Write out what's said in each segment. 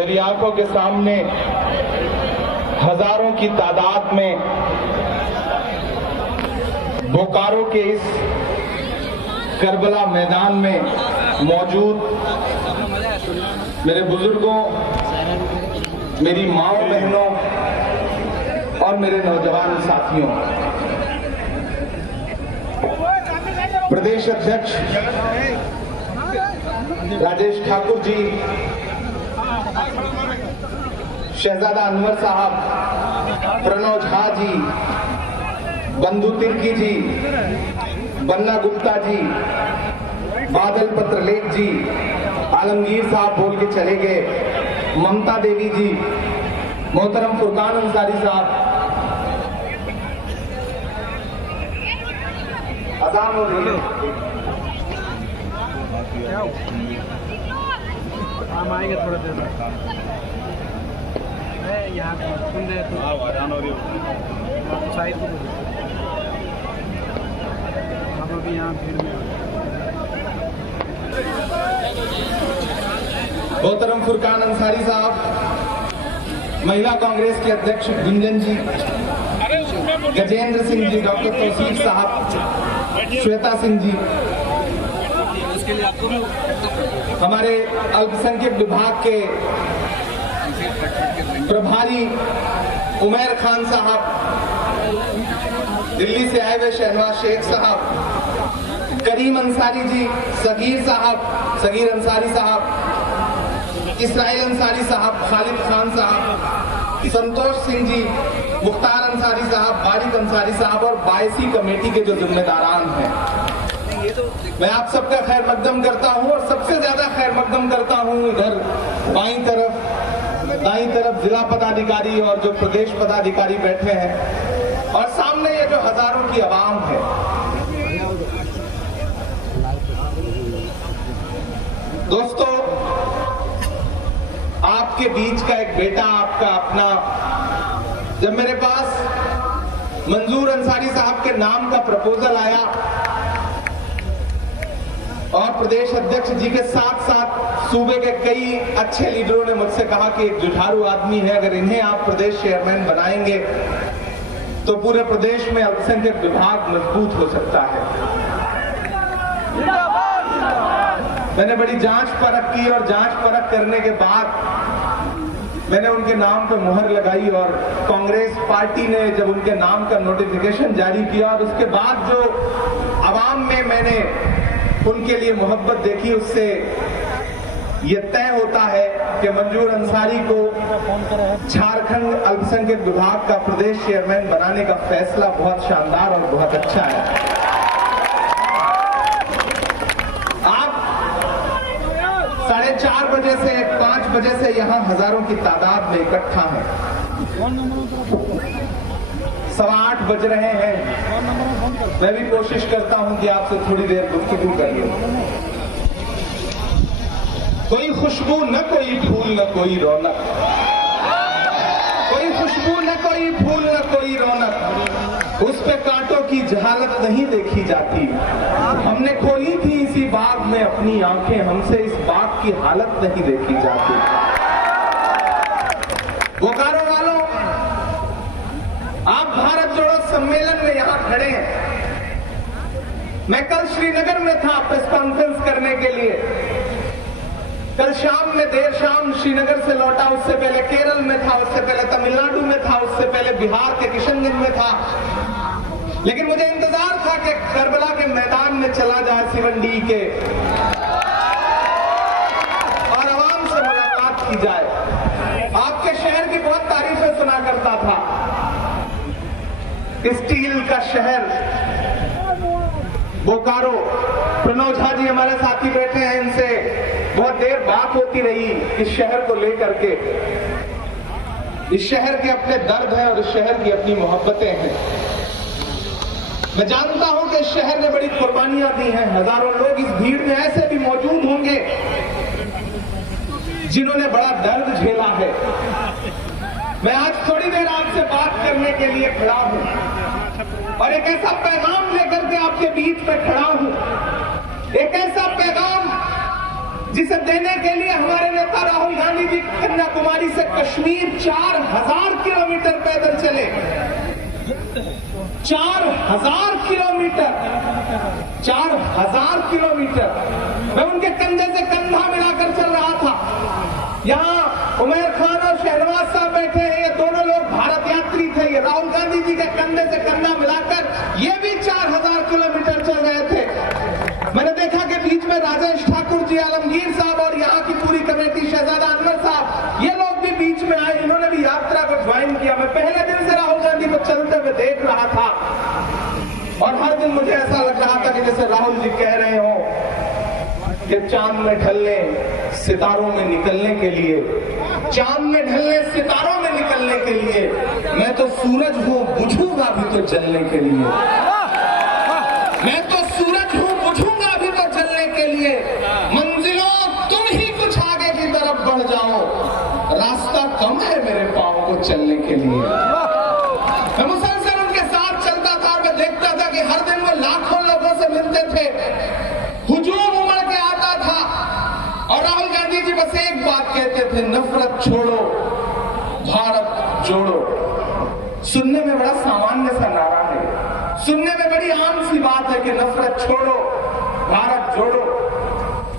मेरी आंखों के सामने हजारों की तादाद में बोकारो के इस करबला मैदान में मौजूद मेरे बुजुर्गों, मेरी माओ बहनों और मेरे नौजवान साथियों, प्रदेश अध्यक्ष राजेश ठाकुर जी, शहजादा अनवर साहब, प्रणव झा जी, बंधु तिर्की जी, बन्ना गुप्ता जी, बादल पत्रलेख जी, आलमगीर साहब बोल के चले गए, ममता देवी जी, मोहतरम फुरकान अंसारी साहब, अजाम हम आएंगे थोड़ा देर में यहाँ सुन रहे तो साइड हम अभी यहाँ भीड़ में मोहतरम फुरकान अंसारी साहब, महिला कांग्रेस के अध्यक्ष गुंजन जी, गजेंद्र सिंह जी, डॉक्टर तौसीफ साहब, श्वेता सिंह जी, हमारे अल्पसंख्यक विभाग के प्रभारी उमैर खान साहब, दिल्ली से आए हुए शहनवाज शेख साहब, करीम अंसारी जी, सगीर अंसारी साहब, इसराइल अंसारी साहब, खालिद खान साहब, संतोष सिंह जी, मुख्तार अंसारी साहब, बारिक अंसारी साहब और बायसी कमेटी के जो जिम्मेदारान हैं, मैं आप सबका खैर मकदम करता हूं और सबसे ज्यादा खैर मकदम करता हूं इधर दाईं तरफ जिला पदाधिकारी और जो प्रदेश पदाधिकारी बैठे हैं और सामने ये जो हजारों की आवाम है। दोस्तों, आपके बीच का एक बेटा, आपका अपना, जब मेरे पास मंजूर अंसारी साहब के नाम का प्रपोजल आया और प्रदेश अध्यक्ष जी के साथ साथ सूबे के कई अच्छे लीडरों ने मुझसे कहा कि एक जुझारू आदमी है, अगर इन्हें आप प्रदेश चेयरमैन बनाएंगे तो पूरे प्रदेश में अल्पसंख्यक विभाग मजबूत हो सकता है। मैंने बड़ी जांच परख की और जांच परख करने के बाद मैंने उनके नाम पे मुहर लगाई और कांग्रेस पार्टी ने जब उनके नाम का नोटिफिकेशन जारी किया और उसके बाद जो आवाम में मैंने उनके लिए मोहब्बत देखी, उससे यह तय होता है कि मंजूर अंसारी को झारखंड अल्पसंख्यक विभाग का प्रदेश चेयरमैन बनाने का फैसला बहुत शानदार और बहुत अच्छा है। आप 4:30 बजे से 5 बजे से यहां हजारों की तादाद में इकट्ठा हैं। 8:15 बज रहे हैं। मैं भी कोशिश करता हूं कि आपसे थोड़ी देर गुफ्तगू कर लूं। कोई खुशबू न कोई फूल न कोई रौनक, कोई खुशबू न कोई फूल न कोई रौनक, उस पे कांटों की जहालत नहीं देखी जाती। हमने खोली थी इसी बाग में अपनी आंखें, हमसे इस बाग की हालत नहीं देखी जाती। बोकारो वालों, आप भारत जोड़ो सम्मेलन में यहां खड़े हैं। मैं कल श्रीनगर में था प्रेस कॉन्फ्रेंस करने के लिए। कल शाम में देर शाम श्रीनगर से लौटा, उससे पहले केरल में था, उससे पहले तमिलनाडु में था, उससे पहले बिहार के किशनगंज में था। लेकिन मुझे इंतजार था कि करबला के मैदान में चला जाए, सिवंडी के, और आवाम से मुलाकात की जाए। आपके शहर की बहुत तारीफें सुना करता था। स्टील का शहर बोकारो। प्रणव झा जी हमारे साथी बैठे हैं, इनसे बहुत देर बात होती रही इस शहर को लेकर के। इस शहर के अपने दर्द हैं और इस शहर की अपनी मोहब्बतें हैं। मैं जानता हूं कि इस शहर ने बड़ी कुर्बानियां दी हैं। हजारों लोग इस भीड़ में ऐसे भी मौजूद होंगे जिन्होंने बड़ा दर्द झेला है। मैं आज थोड़ी देर आपसे बात करने के लिए खड़ा हूं और एक ऐसा पैगाम लेकर के आपके बीच में खड़ा हूं, एक ऐसा पैगाम जिसे देने के लिए हमारे नेता राहुल गांधी गांधी जी कन्याकुमारी से कश्मीर 4000 किलोमीटर पैदल चले। 4000 किलोमीटर, 4000 किलोमीटर। मैं उनके कंधे से कंधा मिलाकर चल रहा था। यहाँ उमर खान और शहनवाज साहब बैठे हैं, ये दोनों लोग भारत यात्री थे। ये राहुल गांधी जी के कंधे से कंधा मिलाकर ये भी 4000 किलोमीटर चल रहे थे। मैंने देखा कि बीच में राजेश ठाकुर जी, आलमगीर साहब और यहाँ की पूरी कमेटी, शहजादा अनवर साहब, ये लोग भी बीच में आए, इन्होंने भी यात्रा को ज्वाइन किया। मैं पहले दिन से राहुल गांधी को चलते हुए देख रहा था और हर दिन मुझे ऐसा लग रहा था कि जैसे राहुल जी कह रहे हो कि चांद में ढलने, सितारों में निकलने के लिए, चांद में ढलने, सितारों में निकलने के लिए मैं तो सूरज हूं, बुझूंगा भी तो जलने के लिए। मैं तो सूरज हूं, बुझूंगा भी तो जलने के लिए। मंजिलों तुम ही कुछ आगे की तरफ बढ़ जाओ, रास्ता कम है मेरे पांव को चलने के लिए। मैं मुसलसल उनके साथ चलता था और मैं देखता था कि हर दिन वो लाखों लोगों से मिलते थे, हुजूम उमड़ के आता था और राहुल गांधी जी बस एक बात कहते थे, नफरत छोड़ो, भारत जोड़ो। सुनने में बड़ा सामान्य सा नारा है, सुनने में बड़ी आम सी बात है कि नफरत छोड़ो, भारत जोड़ो।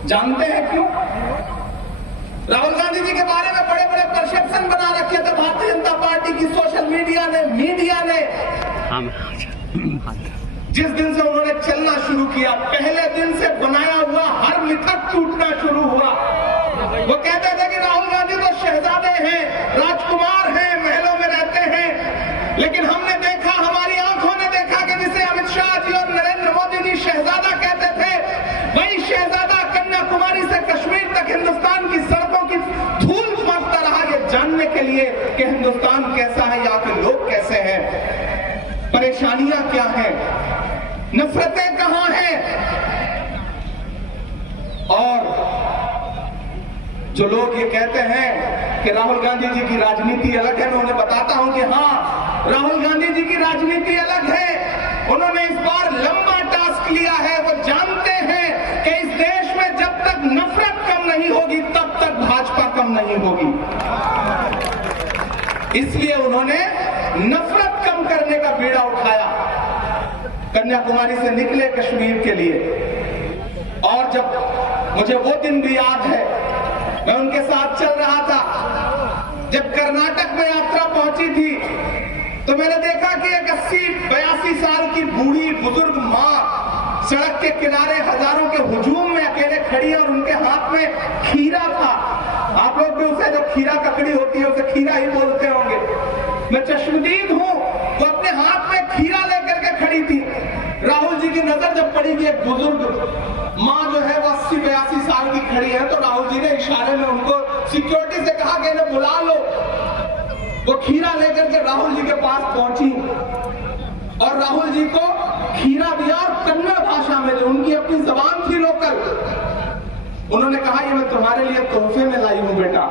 जानते हैं क्यों? राहुल गांधी जी के बारे में बड़े बड़े परसेप्शन बना रखे थे भारतीय जनता पार्टी की सोशल मीडिया ने, मीडिया ने। जिस दिन से उन्होंने चलना शुरू किया, पहले दिन से बनाया हुआ हर मिथक टूटना शुरू हुआ। वो कहते थे कि राहुल गांधी तो शहजादे हैं, राजकुमार हैं, महलों में रहते हैं। लेकिन हमने देखा, हमारी आंखों ने देखा कि जिसे अमित शाह जी और नरेंद्र मोदी जी शहजादा कहते थे, वही शहजादा कन्याकुमारी से कश्मीर तक हिंदुस्तान की सड़कों की धूल फेंकता रहा, ये जानने के लिए कि हिंदुस्तान कैसा है, यहाँ के लोग कैसे हैं, परेशानियां क्या हैं, नफरतें कहां हैं। और जो लोग ये कहते हैं कि राहुल गांधी जी की राजनीति अलग है, मैं उन्हें बताता हूं कि हाँ, राहुल गांधी जी की राजनीति अलग है। उन्होंने इस बार लंबा टास्क लिया है। वो जानते हैं कि इस देश में जब तक नफरत कम नहीं होगी तब तक भाजपा कम नहीं होगी। इसलिए उन्होंने नफरत कम करने का बीड़ा उठाया, कन्याकुमारी से निकले कश्मीर के लिए। और जब मुझे वो दिन भी याद है, मैं उनके साथ चल रहा था, जब कर्नाटक में यात्रा पहुंची थी तो मैंने देखा कि एक 80-82 साल की बूढ़ी बुजुर्ग मां सड़क के किनारे हजारों के हुजूम में अकेले खड़ी और उनके हाथ में खीरा था। आप लोग भी उसे, जो खीरा ककड़ी होती है, उसे खीरा ही बोलते होंगे। मैं चश्मदीद हूं, वो अपने हाथ में खीरा लेकर के खड़ी थी। राहुल जी की नजर जब पड़ी कि एक बुजुर्ग मां जो है वो 80-82 साल की खड़ी है, तो राहुल जी ने इशारे में उनको सिक्योरिटी से कहा कि इन्हें बुला लो। वो खीरा लेकर के राहुल जी के पास पहुंची और राहुल जी को खीरा दिया और कन्नड़ भाषा में, जो उनकी अपनी जबान थी लोकल, उन्होंने कहा ये मैं तुम्हारे लिए तोहफे में लाई हूं बेटा।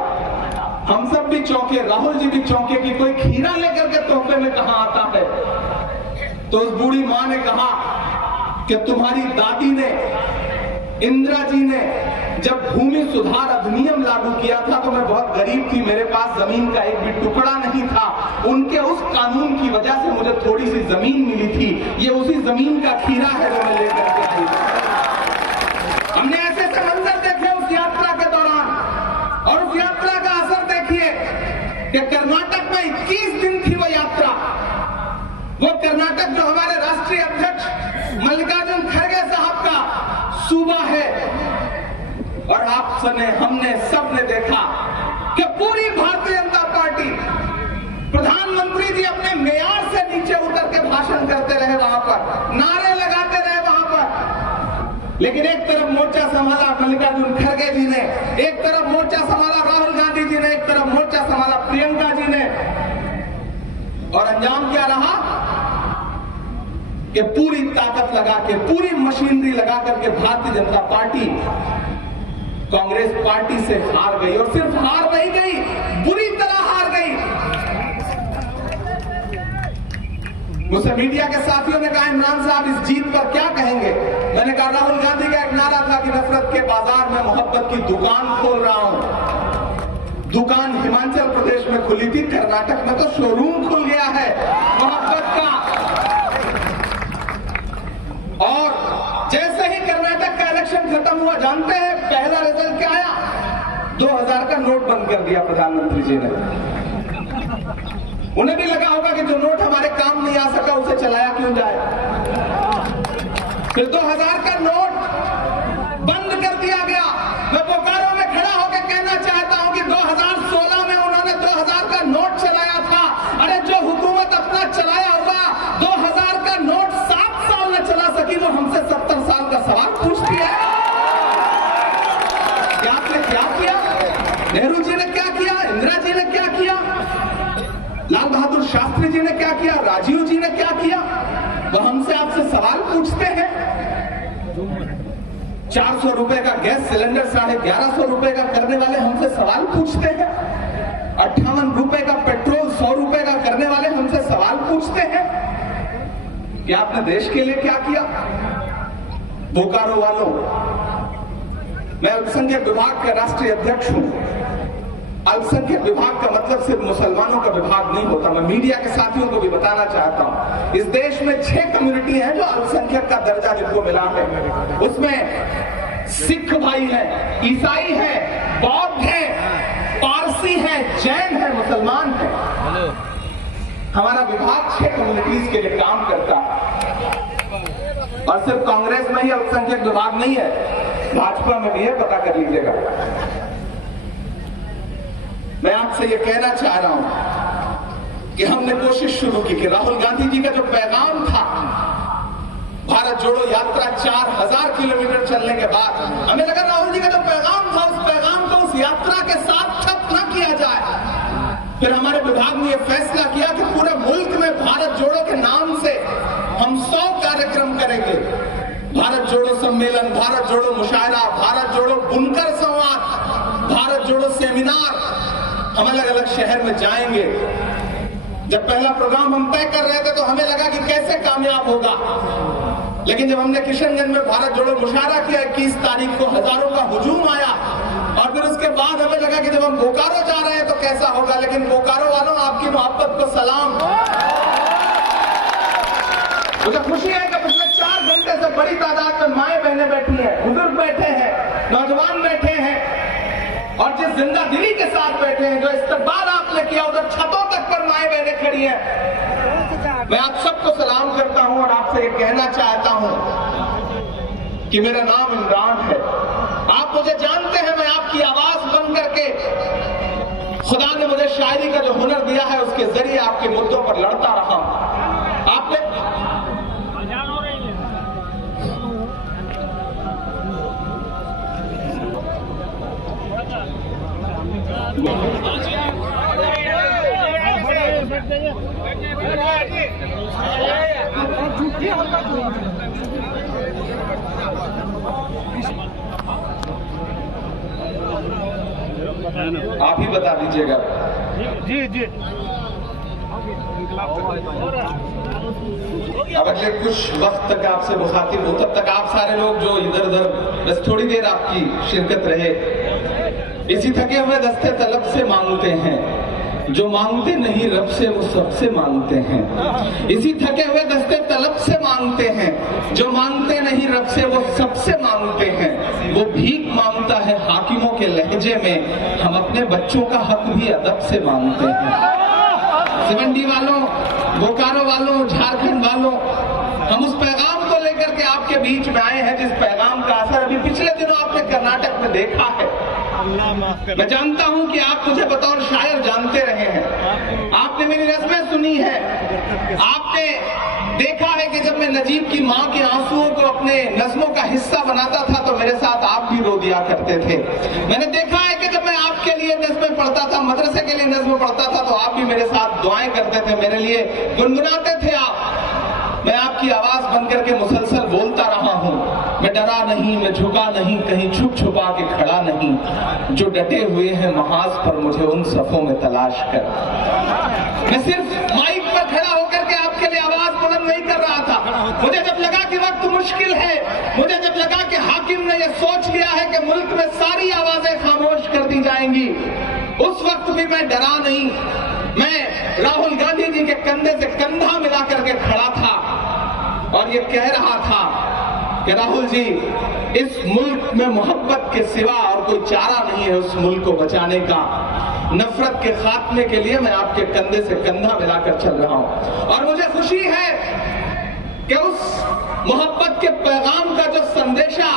हम सब भी चौंके, राहुल जी भी चौंके कि कोई खीरा लेकर के तोहफे में कहां आता है। तो उस बूढ़ी मां ने कहा कि तुम्हारी दादी ने, इंदिरा जी ने जब भूमि सुधार अधिनियम लागू किया था तो मैं बहुत गरीब थी, मेरे पास जमीन का एक भी टुकड़ा नहीं था। उनके उस कानून की वजह से मुझे थोड़ी सी जमीन मिली थी, ये उसी जमीन का खीरा है जो मैं लेकर के आई। हमने ऐसे ऐसे मंजर देखे उस यात्रा के दौरान, और उस यात्रा का असर देखिए कि कर्नाटक में 21 दिन थी वो यात्रा। वो कर्नाटक जो हमारे राष्ट्रीय अध्यक्ष मल्लिकार्जुन खड़गे साहब का सूबा है, और आप सबने, हमने सबने देखा कि पूरी भारतीय जनता पार्टी, प्रधानमंत्री जी अपने मेयार से नीचे उतर के भाषण करते रहे, वहां पर नारे लगाते रहे वहां पर। लेकिन एक तरफ मोर्चा संभाला मल्लिकार्जुन खड़गे जी ने, एक तरफ मोर्चा संभाला राहुल गांधी जी ने, एक तरफ मोर्चा संभाला प्रियंका जी ने, और अंजाम क्या रहा कि पूरी ताकत लगा के, पूरी मशीनरी लगा करके भारतीय जनता पार्टी कांग्रेस पार्टी से हार गई। और सिर्फ हार नहीं गई, बुरी तरह हार गई। मुझसे मीडिया के साथियों ने कहा इमरान साहब इस जीत पर क्या कहेंगे। मैंने कहा राहुल गांधी का एक नारा था कि नफरत के बाजार में मोहब्बत की दुकान खोल रहा हूं। दुकान हिमाचल प्रदेश में खुली थी, कर्नाटक में तो शोरूम खुल गया है मोहब्बत का। और जैसे ही कर्नाटक का इलेक्शन खत्म हुआ, जानते हैं पहला रिजल्ट क्या आया? 2000 का नोट बंद कर दिया प्रधानमंत्री जी ने। उन्हें भी लगा होगा कि जो नोट हमारे काम नहीं आ सका उसे चलाया क्यों जाए। फिर 2000 का नोट बंद कर दिया गया। मैं बोकारो में खड़ा होकर कहना चाहता हूं कि 2016 में उन्होंने 2000 का नोट चलाया था। अरे जो हुकूमत अपना चलाया हुआ 2000 का नोट 7 साल में चला सकी, वो हमसे 70 साल का सवाल पूछती है कि आपने क्या किया? नेहरू जी ने क्या किया? इंदिरा जी ने क्या किया? लाल बहादुर शास्त्री जी ने क्या किया? राजीव जी ने क्या किया? वो हमसे आपसे सवाल पूछते हैं। 400 रुपए का गैस सिलेंडर 1150 रुपए का करने वाले हमसे सवाल पूछते हैं। 58 रुपए का पेट्रोल 100 रुपए का करने वाले हमसे सवाल पूछते हैं कि आपने देश के लिए क्या किया? बोकारो वालों, मैं अल्पसंख्यक विभाग का राष्ट्रीय अध्यक्ष हूं। अल्पसंख्यक विभाग का मतलब सिर्फ मुसलमानों का विभाग नहीं होता। मैं मीडिया के साथियों को भी बताना चाहता हूं, इस देश में 6 कम्युनिटी हैं जो अल्पसंख्यक का दर्जा जिनको मिला है। उसमें सिख भाई है, ईसाई है, बौद्ध है, पारसी है, जैन है, मुसलमान है। हमारा विभाग 6 कम्युनिटीज के लिए काम करता है। और सिर्फ कांग्रेस में ही अल्पसंख्यक विभाग नहीं है, भाजपा में भी है, पता कर लीजिएगा। मैं आपसे ये कहना चाह रहा हूं कि हमने कोशिश शुरू की कि राहुल गांधी जी का जो पैगाम था, भारत जोड़ो यात्रा 4000 किलोमीटर चलने के बाद हमें लगा राहुल जी का जो पैगाम था, उस पैगाम को उस यात्रा के साथ ठप न किया जाए। फिर हमारे विभाग ने यह फैसला किया कि पूरे मुल्क में भारत जोड़ो के नाम से हम 100 कार्यक्रम करेंगे। भारत जोड़ो सम्मेलन, भारत जोड़ो मुशायरा, भारत जोड़ो बुनकर संवाद, भारत जोड़ो सेमिनार हम अलग अलग शहर में जाएंगे। जब पहला प्रोग्राम हम तय कर रहे थे तो हमें लगा कि कैसे कामयाब होगा, लेकिन जब हमने किशनगंज में भारत जोड़ो मुशायरा किया 21 तारीख को, हजारों का हुजूम आया। और फिर उसके बाद हमें लगा कि जब हम बोकारो जा रहे हैं तो कैसा होगा। लेकिन बोकारो वालों, आपकी मोहब्बत को सलाम। मुझे खुशी है कि पिछले 4 घंटे से बड़ी तादाद में माएं बहनें बैठी हैं, बुजुर्ग बैठे हैं, नौजवान बैठे हैं, और जिस जिंदा दिली के साथ बैठे हैं, जो इस्तकबाल आपने किया, उधर छतों तक पर माएं बहनें खड़ी हैं। मैं आप सबको सलाम करता हूं और आपसे ये कहना चाहता हूं कि मेरा नाम इमरान है। आप मुझे जानते हैं, मैं आपकी आवाज बन करके, खुदा ने मुझे शायरी का जो हुनर दिया है उसके जरिए आपके मुद्दों पर लड़ता रहा हूं। आपने आप ही बता दीजिएगा। जी जी। अब अगले कुछ वक्त तक आपसे मुखातिब हो, तब तक आप सारे लोग जो इधर उधर, बस थोड़ी देर आपकी शिरकत रहे। इसी थके हुए दस्ते तलब से मांगते हैं, जो मांगते नहीं रब से वो सबसे मांगते हैं। इसी थके हुए दस्ते तलब से मांगते हैं, जो मांगते नहीं रब से वो सबसे मांगते हैं। वो भीख मांगता है हाकिमों के लहजे में, हम अपने बच्चों का हक भी अदब से मांगते हैं। सिवंडी वालों, बोकारो वालों, झारखंड वालों, हम उस पैगाम को लेकर के आपके बीच में आए हैं जिस पैगाम का असर अभी पिछले दिनों आपने कर्नाटक में देखा है। मैं जानता हूं कि आप मुझे बतौर शायर जानते रहे हैं, आपने मेरी नज़्में सुनी है, आपने देखा है कि जब मैं नजीब की माँ के आंसुओं को अपने नज़्मों का हिस्सा बनाता था तो मेरे साथ आप भी रो दिया करते थे। मैंने देखा है कि जब मैं आपके लिए नज़्में पढ़ता था, मदरसे के लिए नज़्में पढ़ता था, तो आप भी मेरे साथ दुआएं करते थे, मेरे लिए गुनगुनाते थे आप। मैं आपकी आवाज बनकर के मुसलसल बोलता रहा हूं। मैं डरा नहीं, मैं झुका नहीं, कहीं छुप छुपा के खड़ा नहीं। जो डटे हुए हैं महाज पर मुझे उन सफों में तलाश कर। मैं सिर्फ माइक पर खड़ा होकर के आपके लिए आवाज बुलंद नहीं कर रहा था। मुझे जब लगा कि वक्त मुश्किल है, मुझे जब लगा कि हाकिम ने यह सोच लिया है कि मुल्क में सारी आवाजें खामोश कर दी जाएंगी, उस वक्त भी मैं डरा नहीं, मैं राहुल गांधी जी के कंधे से कंधा मिला करके खड़ा था और ये कह रहा था कि राहुल जी, इस मुल्क में मोहब्बत के सिवा और कोई चारा नहीं है उस मुल्क को बचाने का। नफरत के खात्मे के लिए मैं आपके कंधे से कंधा मिलाकर चल रहा हूं और मुझे खुशी है कि उस मोहब्बत के पैगाम का जो संदेशा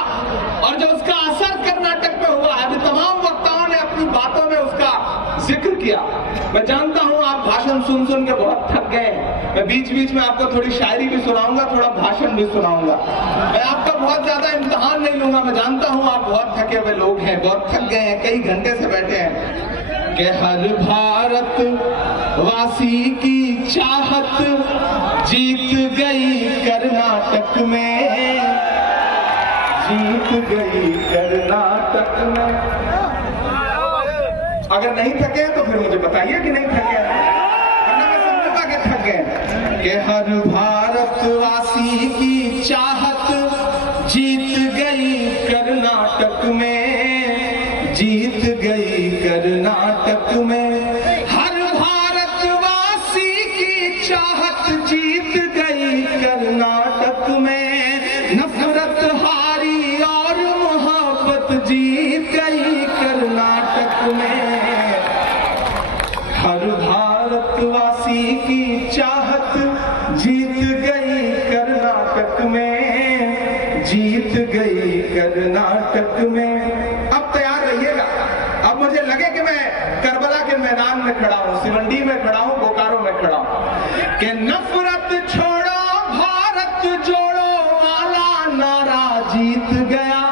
और जो उसका असर कर्नाटक में हुआ है, अभी तमाम वक्ताओं ने अपनी बातों में उसका जिक्र किया। मैं जानता हूं आप भाषण सुन सुन के बहुत थक गए। मैं बीच बीच में आपको थोड़ी शायरी भी सुनाऊंगा, थोड़ा भाषण भी सुनाऊंगा। मैं आपका बहुत ज्यादा इम्तिहान नहीं लूंगा। मैं जानता हूं आप बहुत थके हुए लोग हैं, बहुत थक गए हैं, कई घंटे से बैठे हैं। कि हर भारत वासी की चाहत जीत गई कर्नाटक में, जीत गई कर्नाटक में। अगर नहीं थके तो फिर मुझे बताइए कि नहीं थके, वरना मैं समझूंगा कि थक गए। कि हर भारतवासी की चाहत जीत गई कर्नाटक में, जीत गई कर्नाटक में। हर भारतवासी की चाहत जीत गई कर्नाटक में। नफरत हारी और मोहब्बत जीत गई कर्नाटक में। हर भारतवासी की चाहत जीत गई कर्नाटक में, जीत गई कर्नाटक में। अब तैयार रहिएगा। अब मुझे लगे कि मैं करबला के मैदान में खड़ा हूं, सिवंडी में खड़ा हूं, बोकारो में खड़ा हूं। कि नफरत छोड़ो भारत जोड़ो वाला नारा जीत गया।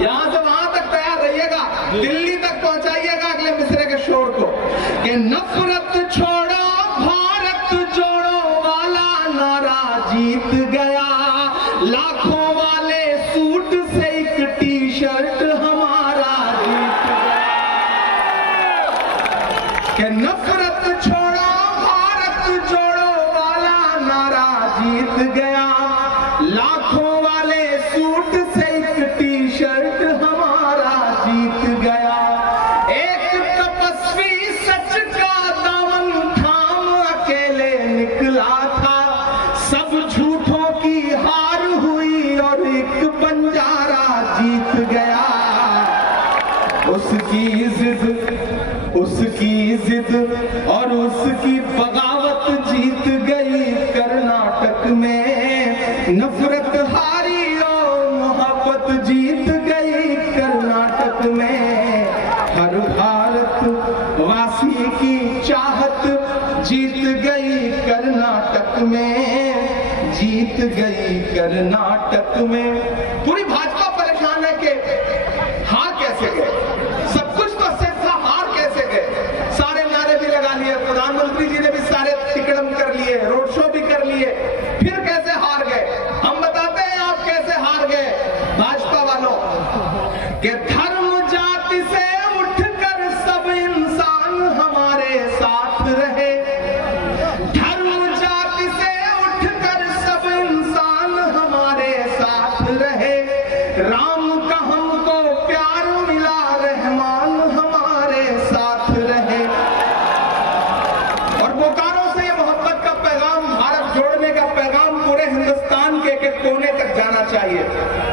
यहां से वहां तक तैयार रहिएगा, दिल्ली तक पहुंचाइएगा अगले मिसरे के शोर को। कि नफरत छोड़ो भारत जोड़ो वाला नारा जीत गया। लाखों वाले सूट से एक टी शर्ट हमारा जीत गया। कि नफरत छोड़ो भारत जोड़ो वाला नारा जीत गया। लाखों वाले सूट से एक टी शर्ट हमारा जीत गया। एक तपस्वी सच का दामन थाम अकेले निकला था। सब झूठों की हार हुई और एक बंजारा जीत गया। उसकी जिद और उसकी बगावत जीत गई कर्नाटक में। नफरत हारी और मोहब्बत जीत गई कर्नाटक में। हर भारत वासी की चाहत जीत गई कर्नाटक में, जीत गई कर्नाटक में। पूरी भाजपा परेशान है कि हार कैसे गए, सब कुछ तो सेट था, हार कैसे गए। सारे नारे भी लगा लिए, प्रधानमंत्री जी ने भी सारे तिकड़म कर लिए, रोड शो भी कर लिए, फिर कैसे हार गए। हम बताते हैं आप कैसे हार गए भाजपा वालों। कि धर्म जाति से उठकर सब इंसान हमारे साथ रहे। धर्म जाति से उठकर सब इंसान हमारे साथ रहे। राम का हमको प्यार मिला, रहमान हमारे साथ रहे। और बोकारो से ये मोहब्बत का पैगाम, भारत जोड़ने का पैगाम पूरे हिंदुस्तान के एक कोने तक जाना चाहिए।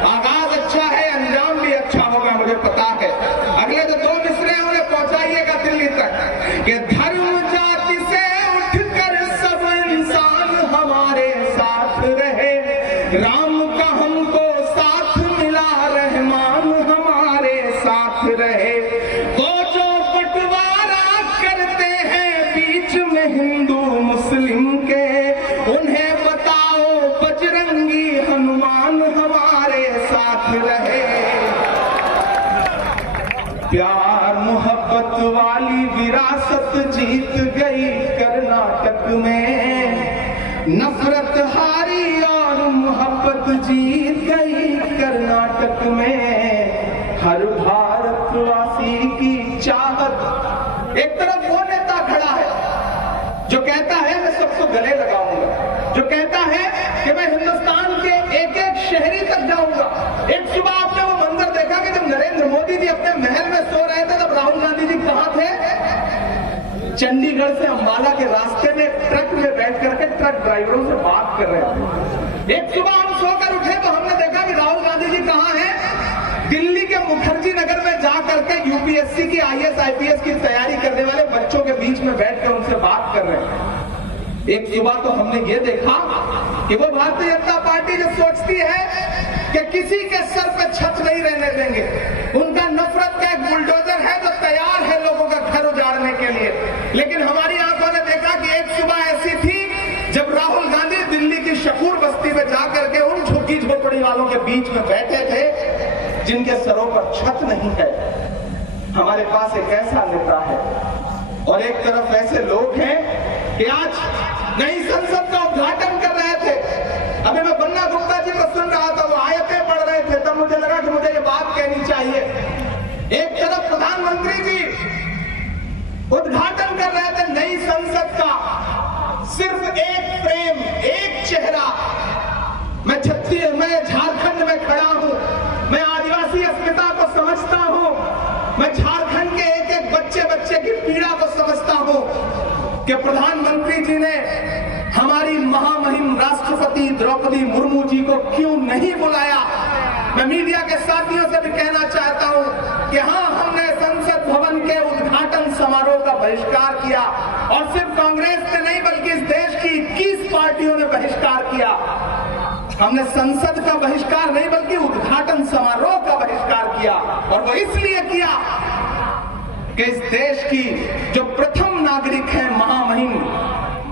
आगाज अच्छा है, अंजाम भी अच्छा होगा, मुझे पता है। अगले जो 2 मिसरे हैं उन्हें पहुंचाइएगा दिल्ली तक। कि धर्म जाति से उठकर सब इंसान हमारे साथ रहे। राम का हमको साथ मिला, रहमान हमारे साथ रहे। वो जो बंटवारा करते हैं बीच में हिंदू मुस्लिम के, उन्हें बताओ बजरंगी हनुमान हमारे साथ रहे। प्यार मोहब्बत वाली विरासत जीत गई कर्नाटक में। नफरत हारी और मोहब्बत जीत गई कर्नाटक में। हर भारतवासी की चाहत। एक तरफ वो नेता खड़ा है जो कहता है मैं सबको गले लगाऊंगा, जो कहता है कि मैं हिंदुस्तान के एक एक शहरी तक जाऊंगा। एक सुबह आपने वो मंजर देखा कि जब नरेंद्र मोदी जी अपने महल में सो रहे थे, तब राहुल गांधी जी चंडीगढ़ से अंबाला के रास्ते में ट्रक में बैठ करके ट्रक ड्राइवरों से बात कर रहे थे। एक सुबह हम सोकर उठे तो हमने देखा कि राहुल गांधी जी कहाँ हैं? दिल्ली के मुखर्जी नगर में जा करके यूपीएससी की आईएएस आईपीएस की तैयारी करने वाले बच्चों के बीच में बैठकर उनसे बात कर रहे हैं। एक सुबह तो हमने ये देखा कि वो भारतीय जनता पार्टी जो सोचती है कि किसी के सर पे छत नहीं रहने देंगे, उनका नफरत का एक बुलडोजर है जो तैयार है लोगों का घर उजाड़ने के लिए। लेकिन हमारी आंखों ने देखा कि एक सुबह ऐसी थी जब राहुल गांधी दिल्ली की शकूर बस्ती में जाकर के उन झुग्गी झोपड़ी वालों के बीच में बैठे थे जिनके सरों पर छत नहीं है। हमारे पास एक ऐसा नेता है और एक तरफ ऐसे लोग हैं कि आज नई संसद का उद्घाटन कर रहे थे। अभी मैं बन्ना गुप्ता जी को सुन रहा था, वो आयतें पढ़ रहे थे, तब मुझे लगा कि मुझे ये बात कहनी चाहिए। एक तरफ प्रधानमंत्री जी उद्घाटन कर रहे थे नई संसद का, सिर्फ एक फ्रेम, एक चेहरा। मैं झारखंड में खड़ा हूं, मैं आदिवासी अस्मिता को समझता हूं, मैं झारखंड के एक एक बच्चे की पीड़ा को समझता हूं कि प्रधानमंत्री जी ने हमारी महामहिम राष्ट्रपति द्रौपदी मुर्मू जी को क्यों नहीं बुलाया। मैं मीडिया के साथियों से भी कहना चाहता हूं कि हां, हमने संसद भवन के उद्घाटन समारोह का बहिष्कार किया और सिर्फ कांग्रेस ने नहीं बल्कि इस देश की 21 पार्टियों ने बहिष्कार किया। हमने संसद का बहिष्कार नहीं बल्कि उद्घाटन समारोह का बहिष्कार किया, और वो इसलिए किया कि इस देश की जो प्रथम नागरिक है महामहिम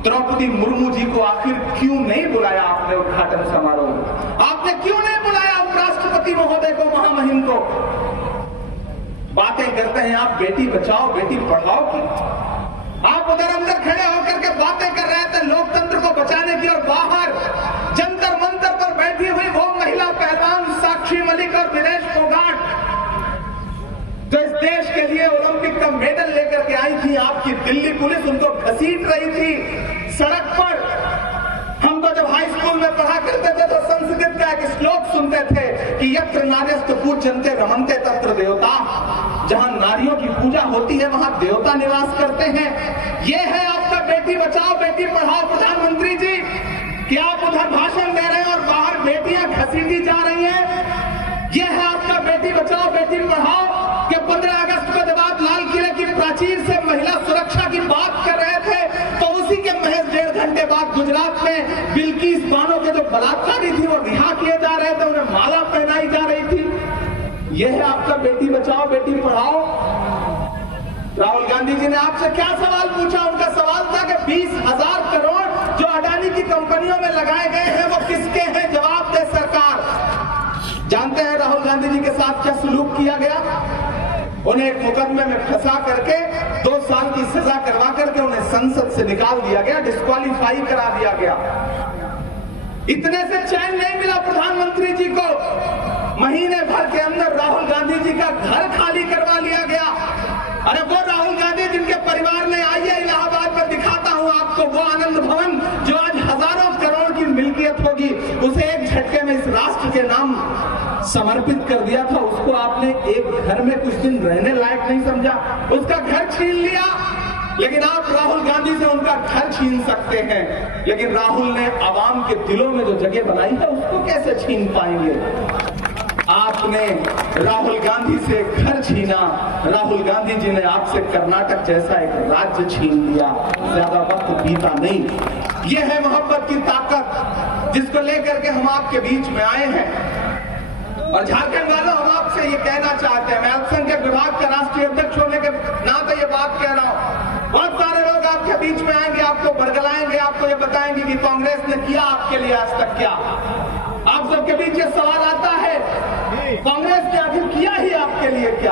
द्रौपदी मुर्मू जी को आखिर क्यों नहीं बुलाया आपने उद्घाटन समारोह? आपने क्यों नहीं बुलाया उपराष्ट्रपति महोदय को, महामहिम को? बातें करते हैं आप बेटी बचाओ बेटी पढ़ाओ की। आप उधर अंदर खड़े होकर के बातें कर रहे थे लोकतंत्र को बचाने की, और बाहर जंतर मंतर पर बैठी हुई वो महिला पहलवान साक्षी मलिक और विनेश फोगाट जो इस देश के लिए ओलंपिक का मेडल लेकर के आई थी, आपकी दिल्ली पुलिस उनको घसीट रही थी सड़क पर। हम तो जब हाई स्कूल में पढ़ा करते थे तो संस्कृत का एक श्लोक सुनते थे कि यत्र नार्यस्तु पूज्यन्ते रमन्ते तत्र देवता। जहां नारियों की पूजा होती है वहां देवता निवास करते हैं। ये है आपका बेटी बचाओ बेटी पढ़ाओ प्रधानमंत्री जी, कि आप उधर भाषण दे रहे हैं और बाहर बेटियां घसीटी जा रही हैं। ये है आपका बेटी बचाओ बेटी पढ़ाओ कि 15 अगस्त को जब आप लाल किले की प्राचीर से महिला सुरक्षा की बात कर रहे थे तो उसी के महज 1.5 घंटे बाद गुजरात में बिल्किस बानो के जो बलात्कारी थी वो रिहा किए जा रहे थे, उन्हें माला पहनाई जा रही थी। यह है आपका बेटी बचाओ बेटी पढ़ाओ। राहुल गांधी जी ने आपसे क्या सवाल पूछा? उनका सवाल था कि 20,000 करोड़ जो अडानी की कंपनियों में लगाए गए हैं वो किसके हैं? जवाब दे सरकार। जानते हैं राहुल गांधी जी के साथ क्या सलूक किया गया? उन्हें एक मुकदमे में फंसा करके 2 साल की सजा करवा करके उन्हें संसद से निकाल दिया गया, डिस्क्वालीफाई करा दिया गया। इतने से चैन नहीं मिला प्रधानमंत्री जी को, महीने भर के अंदर राहुल गांधी जी का घर खाली करवा लिया गया। अरे वो राहुल गांधी जिनके परिवार ने, आइए इलाहाबाद में दिखाता हूं आपको, वो आनंद भवन जो आज हजारों करोड़ की मिल्कियत होगी, उसे एक झटके में इस राष्ट्र के नाम समर्पित कर दिया था। उसको आपने एक घर में कुछ दिन रहने लायक नहीं समझा, उसका घर छीन लिया। लेकिन आप राहुल गांधी से उनका घर छीन सकते हैं, लेकिन राहुल ने आवाम के दिलों में जो जगह बनाई है उसको कैसे छीन पाएंगे? आपने राहुल गांधी से घर छीना, राहुल गांधी जी ने आपसे कर्नाटक जैसा एक राज्य छीन लिया। ज्यादा वक्त बीता नहीं। यह है मोहब्बत की ताकत जिसको लेकर के हम आपके बीच में आए हैं। और झारखंड वालों, हम आपसे ये कहना चाहते हैं, मैं अल्पसंख्यक विभाग का राष्ट्रीय अध्यक्ष होने के नाते ये बात कह रहा हूं, बहुत सारे लोग आपके बीच में आएंगे, आपको बरगलाएंगे, आपको ये बताएंगे कि कांग्रेस ने किया आपके लिए आज तक क्या। आप सबके बीच ये सवाल आता है कांग्रेस ने आखिर किया ही आपके लिए क्या,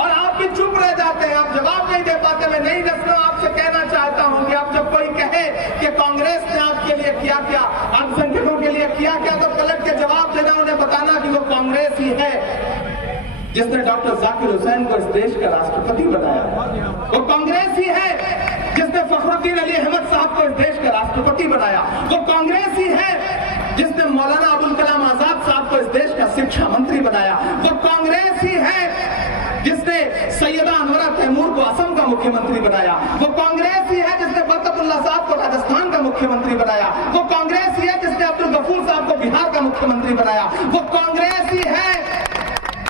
और आप भी चुप रह जाते हैं, आप जवाब नहीं दे पाते। मैं नई नस्लों आपसे कहना चाहता हूं कि आप जब कोई कहे कि कांग्रेस ने आपके लिए किया क्या, अल्पसंख्यकों के लिए किया क्या, तो पलट के जवाब देना, उन्हें बताना कि वो कांग्रेस ही है जिसने डॉक्टर जाकिर हुसैन को इस देश का राष्ट्रपति बनाया। वो कांग्रेस ही है जिसने फखरुद्दीन अली अहमद साहब को इस देश का राष्ट्रपति बनाया। वो कांग्रेस ही है जिसने मौलाना अबुल कलाम आजाद साहब को इस देश का शिक्षा मंत्री बनाया। वो कांग्रेस ही है जिसने सैयदा अनवरा तैमूर को असम का मुख्यमंत्री बनाया। वो कांग्रेस ही है जिसने बरकतुल्लाह साहब को राजस्थान का मुख्यमंत्री बनाया। वो कांग्रेस ही है जिसने अब्दुल गफूर साहब को बिहार का मुख्यमंत्री बनाया। वो कांग्रेस ही है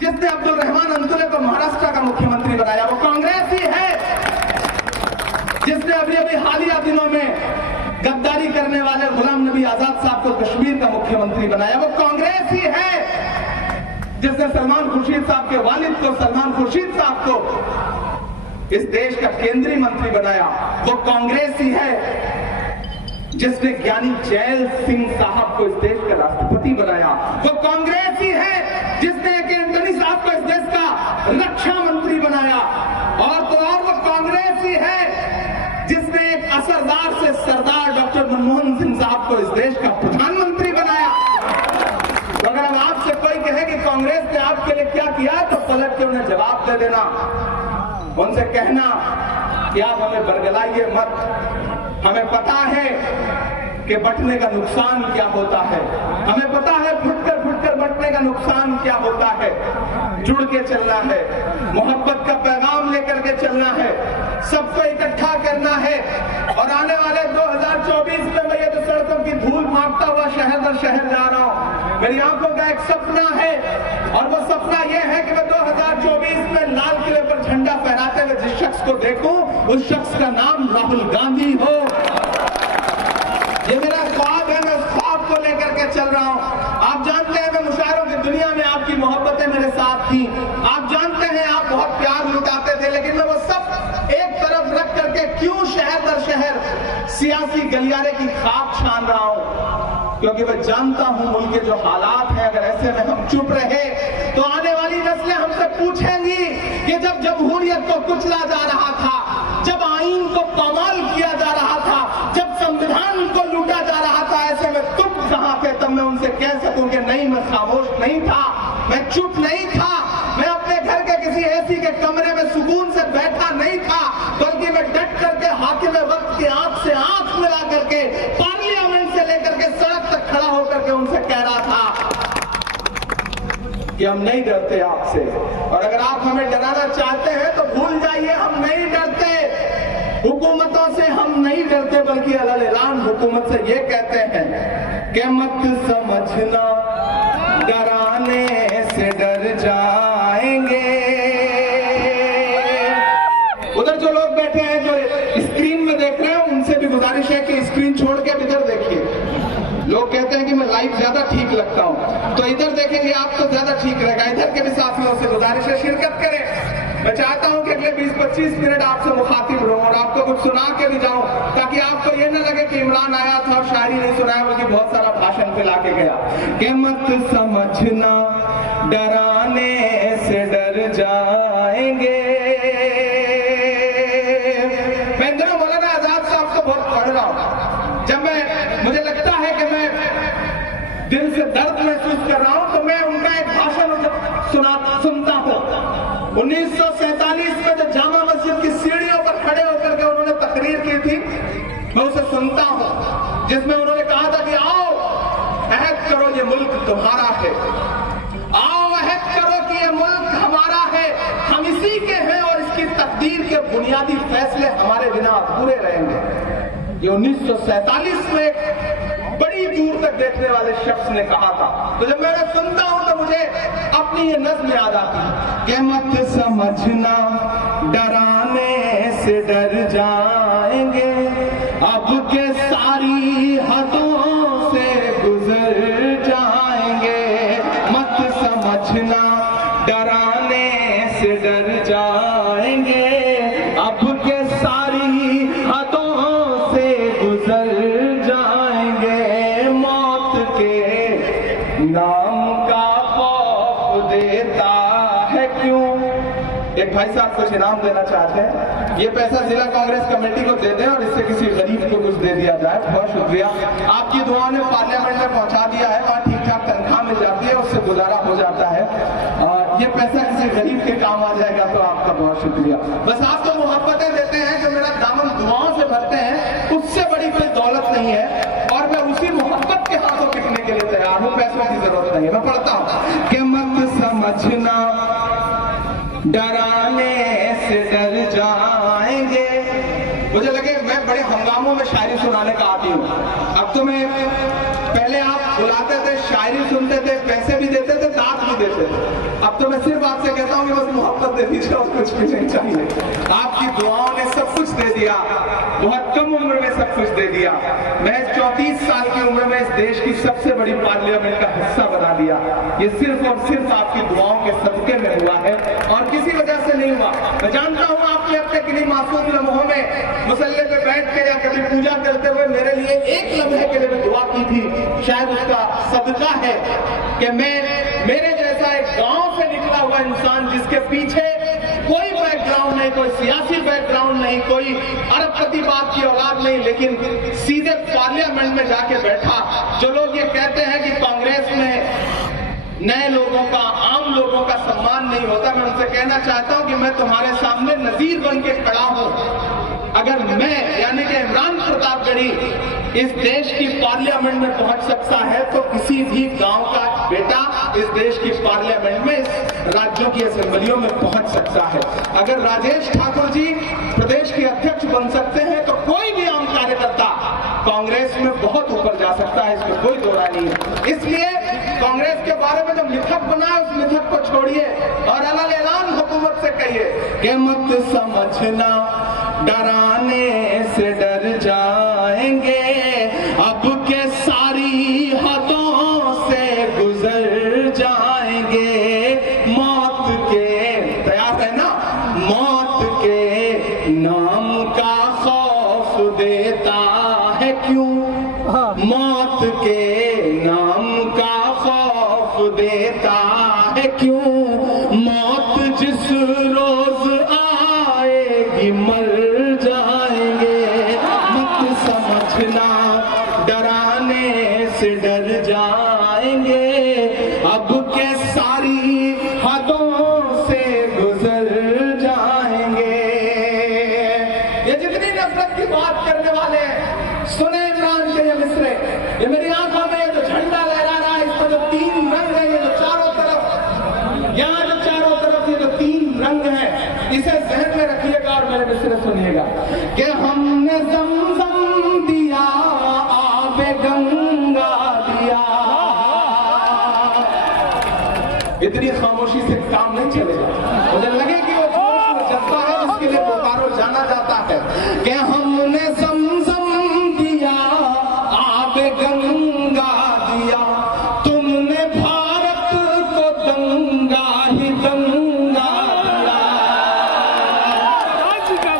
जिसने अब्दुल रहमान अंतुले को महाराष्ट्र का मुख्यमंत्री बनाया। वो कांग्रेस ही है जिसने अभी अभी हालिया दिनों में गद्दारी करने वाले गुलाम नबी आजाद साहब को कश्मीर का मुख्यमंत्री बनाया। वो कांग्रेस ही है जिसने सलमान खुर्शीद साहब के वालिद को, सलमान खुर्शीद साहब को इस देश का केंद्रीय मंत्री बनाया। वो कांग्रेस ही है जिसने ज्ञानी जैल सिंह साहब को इस देश का राष्ट्रपति बनाया। वो कांग्रेस ही है जिसने एंटनी साहब को इस देश का रक्षा मंत्री बनाया। और तो और वो कांग्रेस ही है जिसने एक असरदार से सरदार डॉक्टर मनमोहन सिंह साहब को इस देश का प्रधानमंत्री बनाया। तो अगर अब आपसे कोई कहे कि कांग्रेस ने आपके लिए क्या किया, तो पलट के उन्हें जवाब दे देना। उनसे कहना कि आप हमें बरगलाइए मत। हमें पता है कि बंटने का नुकसान क्या होता है। हमें पता है फुटकर बंटने का नुकसान क्या होता है। जुड़ के चलना है, मोहब्बत का पैगाम लेकर के चलना है, सबको इकट्ठा करना है। और आने वाले 2024 में मैं ये तो सड़कों की धूल मारता हुआ शहर दर शहर जा रहा हूं। मेरी आंखों का एक सपना है, और वो सपना ये है कि मैं 2024 में लाल किले पर झंडा फहराते हुए जिस शख्स को देखूं, उस शख्स का नाम राहुल गांधी हो। ये मेरा ख्वाब है, मैं उस ख्वाब को लेकर के चल रहा हूं। आप जानते हैं मैं मुशायरों की दुनिया में आपकी मोहब्बतें मेरे साथ थी। आप जानते हैं आप बहुत प्यार लुटाते थे, लेकिन मैं वो सब एक तरफ रख करके क्यों शहर दर शहर सियासी गलियारे की खाक छान रहा हूं, क्योंकि मैं जानता हूं मुल्क के जो हालात हैं, अगर ऐसे में हम चुप रहे तो आने वाली नस्लें हमसे पूछेंगी कि जब जमहूरियत को कुचला जा रहा था, जब आईन को पामाल किया जा रहा था, जब संविधान को लूटा जा रहा था, ऐसे में तुम कहां थे? तब मैं उनसे कह सकूं कि नहीं, मैं खामोश नहीं था, मैं चुप नहीं था, मैं अपने घर के किसी एसी के कमरे में सुकून से बैठा नहीं था, बल्कि मैं डट करके हाकिम वक्त की आंख से आंख मिला करके पार्लियामेंट से लेकर के सड़क तक खड़ा होकर के उनसे कह रहा था कि हम नहीं डरते आपसे। और अगर आप हमें डराना चाहते हैं तो भूल जाइए, हम नहीं डरते हुकूमतों से, हम नहीं डरते, बल्कि अलग ऐलान हुकूमत से ये कहते हैं कि मत समझना डराने से डर जाएंगे। उधर जो लोग बैठे हैं, जो स्क्रीन में देख रहे हैं, उनसे भी गुजारिश है कि स्क्रीन छोड़ के इधर देखिए। लोग कहते हैं कि मैं लाइव ज्यादा ठीक लगता हूं, तो इधर देखेंगे आप तो ज्यादा ठीक रहेगा। इधर के भी साथियों से गुजारिश है शिरकत करें। मैं चाहता हूं कि अगले 20-25 मिनट आपसे मुखातिब रहूं और आपको कुछ सुना के भी जाऊं, ताकि आपको ये न लगे कि इमरान आया था और शायरी नहीं सुनाया, बल्कि बहुत सारा भाषण फैला के गया। कि मत समझना डराने से डर जाएंगे। मैं इन दिनों मौलाना आजाद साहब को बहुत पढ़ रहा हूं। जब मुझे लगता है कि मैं दिल से दर्द महसूस कर रहा हूं, तो मैं उनका एक भाषण सुनता हूं। 1947 में जब जामा मस्जिद की सीढ़ियों पर खड़े होकर के उन्होंने तकरीर की थी, मैं उसे सुनता हूं, जिसमें उन्होंने कहा था कि आओ अहद करो ये मुल्क तुम्हारा है, आओ अहद करो कि ये मुल्क हमारा है, हम इसी के हैं और इसकी तकदीर के बुनियादी फैसले हमारे बिना अधूरे रहेंगे। ये 1947 में बड़ी दूर तक देखने वाले शख्स ने कहा था। तो जब मैं सुनता हूं तो मुझे अपनी ये नज़्म याद आती है कि मत समझना डराने से डर जाएंगे, अब के सारी हदों से गुजर जाएंगे। मत समझना डराने से डर जाएंगे, अब के सारी हदों से गुजर जाएंगे। मौत के नाम का खौफ देता है क्यों? एक भाई साहब कुछ इनाम देना चाहते हैं, ये पैसा जिला कांग्रेस कमेटी को दे दें और इससे किसी गरीब को कुछ दे दिया जाए। बहुत शुक्रिया, आपकी दुआओं ने पार्लियामेंट में पहुंचा दिया है, वहां ठीक ठाक तनख्वाह मिल जाती है, उससे गुजारा हो जाता है। ये पैसा किसी गरीब के काम आ जाएगा, तो आपका बहुत शुक्रिया। बस आप तो मोहब्बतें देते हैं, जो मेरा दामन दुआओं से भरते हैं, उससे बड़ी कोई दौलत नहीं है, और मैं उसी मोहब्बत के हाथों टिकने के लिए तैयार हूं, पैसों की जरूरत नहीं है। मैं पढ़ता हूं कि मत समझना डराने से डर जाए सुनाने का आदी हूँ। अब तो मैं, पहले आप बुलाते थे, शायरी सुनते थे, पैसे भी देते थे, दांत भी देते थे। अब तो मैं सिर्फ आपसे कहता हूँ कि बस मोहब्बत दे दीजिए और कुछ भी नहीं चाहिए। आपकी दुआओं ने सब कुछ दे दिया, बहुत कम उम्र में सब कुछ दे दिया। मैं 34 साल की उम्र में इस देश की सबसे बड़ी पार्लियामेंट का हिस्सा बना दिया। ये सिर्फ और सिर्फ आपकी दुआओं के सदके में हुआ है और किसी वजह से नहीं हुआ। मैं जानता हूँ आपने अब तक किन्हीं मासूम लम्हों में मुसल्ले पे बैठ के या कभी पूजा करते हुए मेरे लिए एक लम्हे के लिए दुआ की थी। शायद उसका सदका है कि मेरे जैसा एक गांव से निकला हुआ इंसान, जिसके पीछे कोई बैकग्राउंड नहीं, कोई सियासी बैकग्राउंड नहीं, कोई अरबपति बाप की औलाद नहीं, लेकिन सीधे पार्लियामेंट में जाके बैठा। जो लोग ये कहते हैं कि कांग्रेस में नए लोगों का, आम लोगों का सम्मान नहीं होता, मैं उनसे कहना चाहता हूं कि मैं तुम्हारे सामने नजीर बन के खड़ा हूं। अगर मैं, यानी कि इमरान प्रतापगढ़ी इस देश की पार्लियामेंट में पहुंच सकता है, तो किसी भी गांव का बेटा इस देश की पार्लियामेंट में, इस राज्यों की असेंबलियों में पहुंच सकता है। अगर राजेश ठाकुर जी प्रदेश के अध्यक्ष बन सकते हैं, तो कोई भी आम कार्यकर्ता कांग्रेस में बहुत ऊपर जा सकता है, इसमें कोई दो राय नहीं है। इसलिए कांग्रेस के बारे में जो मिथक बना है, उस मिथक को छोड़िए और अलग ऐलान हुकूमत से कहिए कि मत समझना डराने से डर जाएंगे, अब के सारी हदों से गुजर जाएंगे। मौत के, तैयार है ना, मौत के नाम का खौफ देता है क्यों, मौत के नाम का खौफ देता है क्यों, मौत जिस रोज आएगी मर डराने से डर जाएंगे, अब के सारी हदों से गुजर जाएंगे। ये जितनी नफरत की बात करने वाले हैं, सुने इमरान के ये मिसरे, ये मेरी आंखों में जो झंडा लहरा रहा है, इसमें जो 3 रंग है, ये जो चारों तरफ, यहाँ जो चारों तरफ ये जो 3 रंग है, इसे जहन में रखिएगा और मेरे मिसरे सुनिएगा कि हमने ज़मज़म दिया, आबे गंगा दिया। इतनी खामोशी से काम नहीं चलेगा। मुझे लगे कि वो जज्बा है जिसके लिए बोकारो जाना जाता है कि हमने ज़मज़म दिया, आबे गंगा दिया, तुमने भारत को दंगा ही दंगा दिया।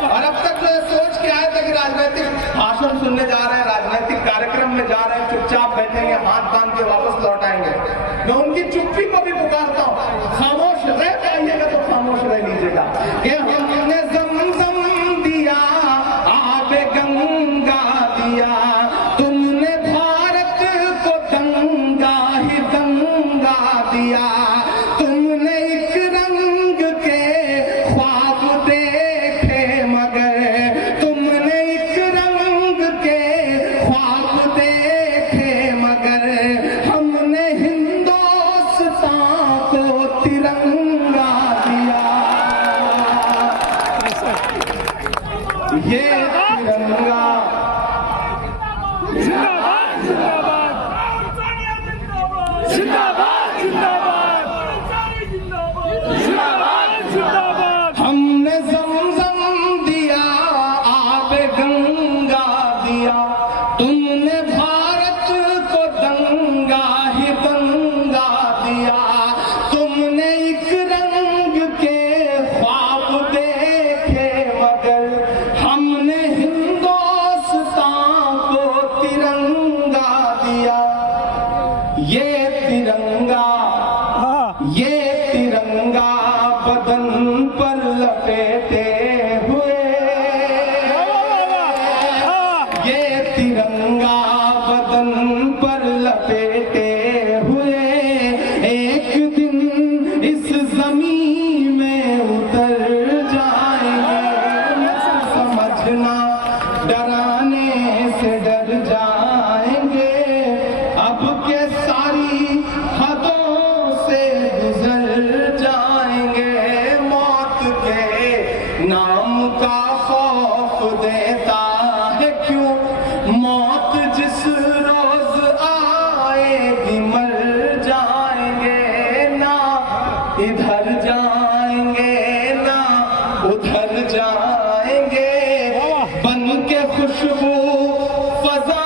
और अब तक मैं सोच के आया था कि राजनीतिक भाषण सुनने जा रहे हैं, राजनीतिक कार्यक्रम में जा रहे हैं, चुपचाप बैठेंगे, हाथ बांध के वापस लौट आएंगे। मैं उनकी चुप्पी को भी पुकारता हूँ, खामोश रह पाइएगा तो खामोश रह लीजिएगा कि हमने ज़मज़म दिया, आबे गंगा दिया, तुमने भारत को दंगा ही दंगा दिया, तुमने एक रंग के ख्वाब देखे मगर, तुमने एक रंग के ख्वाब देखे मगर, हमने हिंदुस्तान को तिरंगा दिया। ये तिरंगा जिंदाबाद जिंदाबाद जिंदाबाद जिंदाबाद जिंदाबाद। हमने ज़मज़म दिया, आबे गंगा दिया, तुमने भारत को दंगा ही दंगा दिया, तुमने एक रंग के ख्वाब देखे मगर, हमने हिंदुस्तान को तिरंगा दिया। ये तिरंगा बदन पर लपेटे हुए, ये तिरंगा बदन पर लपेटे हुए, एक दिन इस जमीन में उतर जाएंगे। समझना डराने से डर जाएंगे, अब के सारी हदों से गुजर जाएंगे, मौत के इधर जाएंगे ना उधर जाएंगे, बन के खुशबू फजा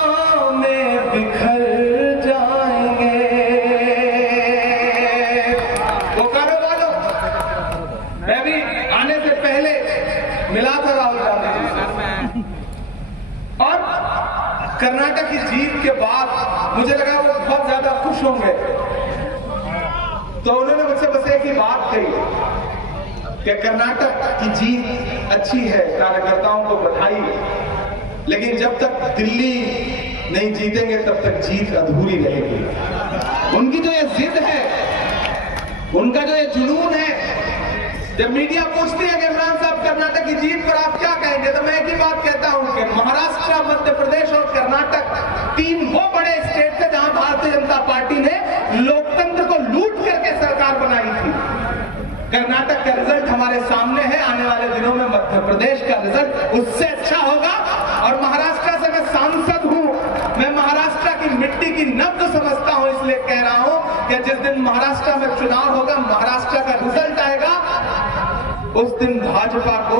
में बिखर जाएंगे। बोकारो वालों, मैं भी आने से पहले मिला था राहुल गांधी जी से, और कर्नाटक की जीत के बाद मुझे लगा वो बहुत ज्यादा खुश होंगे। तो उन्होंने मुझसे बस एक ही बात कही कि कर्नाटक की जीत अच्छी है, कार्यकर्ताओं को बधाई, लेकिन जब तक दिल्ली नहीं जीतेंगे तब तक जीत अधूरी रहेगी। उनकी जो ये जिद है, उनका जो ये जुनून है, जब मीडिया पूछती है कि इमरान साहब कर्नाटक की जीत पर आप क्या कहेंगे, तो मैं एक ही बात कहता हूं कि महाराष्ट्र, मध्य प्रदेश और कर्नाटक तीन वो बड़े स्टेट थे जहां भारतीय जनता पार्टी ने लोकतंत्र को लूट करके सरकार बनाई थी। कर्नाटक का रिजल्ट हमारे सामने है, आने वाले दिनों में मध्य प्रदेश का रिजल्ट उससे अच्छा होगा। और महाराष्ट्र से मैं सांसद हूं, मैं महाराष्ट्र की मिट्टी की नब्ज समझता हूं, इसलिए कह रहा हूं कि जिस दिन महाराष्ट्र में चुनाव होगा, महाराष्ट्र का रिजल्ट आएगा, उस दिन भाजपा को